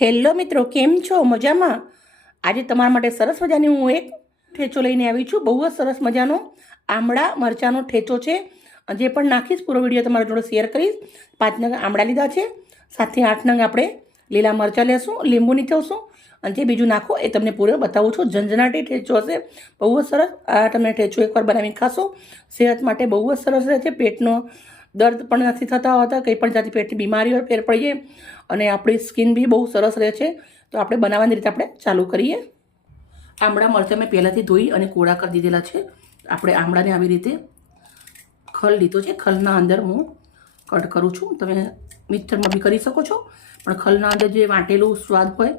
Hello મિત્રો, કેમ છો? મજામાં? આજે તમારા માટે સરસ મજાની હું એક ઠેચો લઈને આવી છું. બહુ જ સરસ મજાનો આમળા મરચાંનો ઠેચો છે. જે પણ નાખીશ પૂરો વિડીયો તમારા જોડે શેર કરીશ. 5 નંગ આમળા લીધા છે, 7 થી 8 નંગ આપણે લીલા મરચાં લેશું, લીંબુ નીચવશું અને જે બીજું નાખો એ તમને પૂરો બતાવું છું. ઝંઝનાટી ઠેચો હશે, બહુ જ સરસ. આ તમે ઠેચો એકવાર બનાવીને ખાશો, સેહત માટે બહુ જ સરસ રહે છે. પેટનો દર્દ પણ નથી થતા હોતા, કંઈ પણ જાતની પેટની બીમારી હોય ફેર પડી જાય અને આપણી સ્કિન બી બહુ સરસ રહે છે. તો આપણે બનાવવાની રીતે આપણે ચાલુ કરીએ. આમળા મરચાં મેં પહેલાંથી ધોઈ અને કોળા કરી દીધેલા છે. આપણે આમળાને આવી રીતે ખલ લીધો છે, ખલના અંદર હું કટ કરું છું. તમે મિક્સરમાં બી કરી શકો છો, પણ ખલના અંદર જે વાટેલું સ્વાદ હોય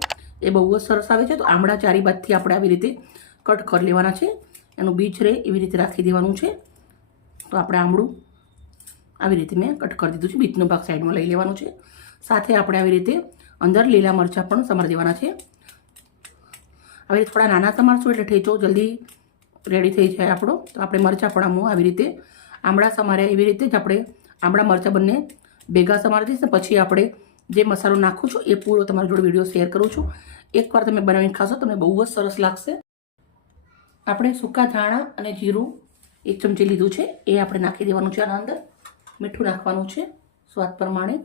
એ બહુ જ સરસ આવે છે. તો આમળા ચારી બાજથી આપણે આવી રીતે કટ કરી લેવાના છે. એનું બીજ રહે એવી રીતે રાખી દેવાનું છે. તો આપણે આમળું આવી રીતે મેં કટ કરી દીધું છે. બીજનો ભાગ સાઈડમાં લઈ લેવાનું છે. સાથે આપણે આવી રીતે અંદર લીલા મરચાં પણ સમારી દેવાના છે. આવી થોડા નાના સમારશું એટલે ઠેચો જલ્દી રેડી થઈ જાય આપણો. તો આપણે મરચાં પણ હું આવી રીતે આમળા સમાર્યા એવી રીતે જ આપણે આમળા મરચાં બંને ભેગા સમારી દઈશ. ને પછી આપણે જે મસાલો નાખું છું એ પૂરો તમારી જોડે વિડીયો શેર કરું છું. એકવાર તમે બનાવીને ખાશો તમને બહુ જ સરસ લાગશે. આપણે સૂકા ધાણા અને જીરું 1 ચમચી લીધું છે, એ આપણે નાખી દેવાનું છે. આના અંદર મીઠું નાખવાનું છે સ્વાદ પ્રમાણે,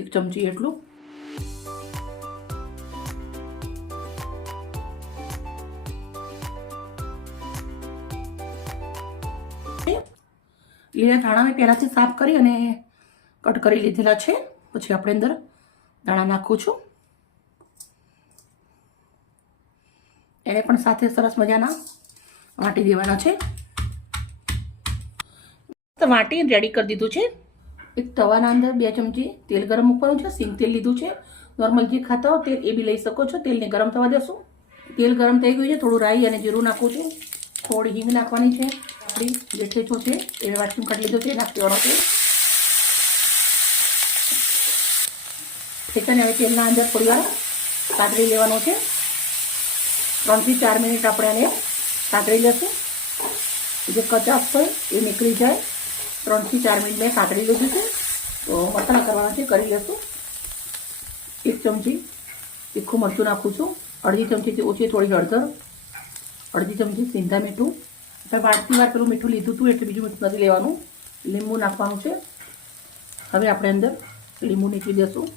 1 ચમચી એટલું. લીલા ધાણા મેં પહેલાંથી સાફ કરી અને કટ કરી લીધેલા છે. પછી આપણે અંદર ધાણા નાખું છું. એને પણ સાથે સરસ મજાના વાટી દેવાના છે. વાટી રેડી કરી દીધું છે. એક તવાના અંદર 2 ચમચી તેલ ગરમ મૂકવાનું છે. સિંગ તેલ લીધું છે. નોર્મલ જે ખાતા હો તેલ એ બી લઈ શકો છો. તેલને ગરમ થવા દેશું. તેલ ગરમ થઈ ગયું છે. થોડું રાઈ અને જીરું નાખું છું. થોડી હિંગ નાખવાની છે. આપણી જે ઠેચો છે એ વાટકીમાં કાઢી લીધો છે, નાખી દેવાનો છે. ઠેચાને હવે તેલના અંદર થોડી વાર સાતળી લેવાનો છે. 3 થી 4 મિનિટ આપણે આને સાતળી લેશું. જે કચાશ હોય એ નીકળી જાય. 3 થી 4 મિનિટ મેં સાતળી લીધું છે. તો મસાલા કરવાના છે, કરી લેશું. 1 ચમચી તીખું મરચું નાખું છું. અડધી ચમચીથી ઓછી થોડી હળદર, અડધી ચમચી સિંધા મીઠું. આપણે વાટતી વાર પેલું મીઠું લીધું હતું એટલે બીજું મીઠું નથી લેવાનું. લીંબુ નાખવાનું છે. હવે આપણે અંદર લીંબુ નીકળી દઈશું.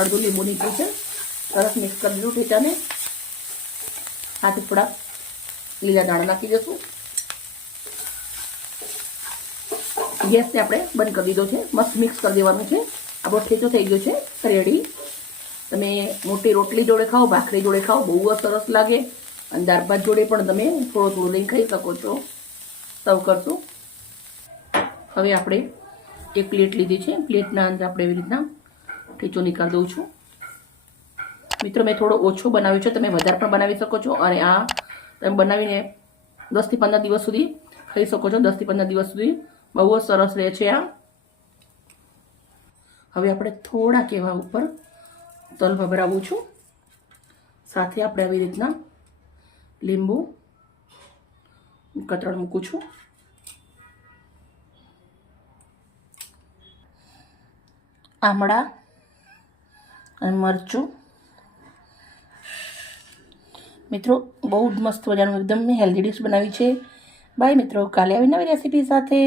અડધું લીંબુ નીકળ્યું છે. સરસ મિક્સ કરી દીધું ઠેચાને. સાથે થોડા લીલા દાણા નાખી દઈશું. ગેસને આપણે બંધ કરી દીધો છે. મસ્ત મિક્સ કરી દેવાનું છે. આપણો ઠેચો થઈ ગયો છે રેડી. તમે મોટી રોટલી જોડે ખાઓ, ભાખરી જોડે ખાઓ, બહુ જ સરસ લાગે. અને દાળ ભાત જોડે પણ તમે થોડું થોડું લઈને ખાઈ શકો છો. સર્વ કરશું. હવે આપણે એક પ્લેટ લીધી છે. પ્લેટના અંદર આપણે એવી રીતના ઠેચો નીકાળી દઉં છું. મિત્રો મેં થોડો ઓછો બનાવ્યો છે, તમે વધારે પણ બનાવી શકો છો. અને આ તમે બનાવીને 10 થી 15 દિવસ સુધી ખાઈ શકો છો. 10 થી 15 દિવસ સુધી બહુ જ સરસ રહે છે આ. હવે આપણે થોડા કેવા ઉપર તલ ભભરાવું છું. સાથે આપણે આવી રીતના લીંબુ કતરણ મૂકું છું. આમળા અને મરચું. મિત્રો બહુ જ મસ્ત મજાનું એકદમ હેલ્ધી ડિશ બનાવી છે. બાય મિત્રો, કાલે આવી નવી રેસીપી સાથે.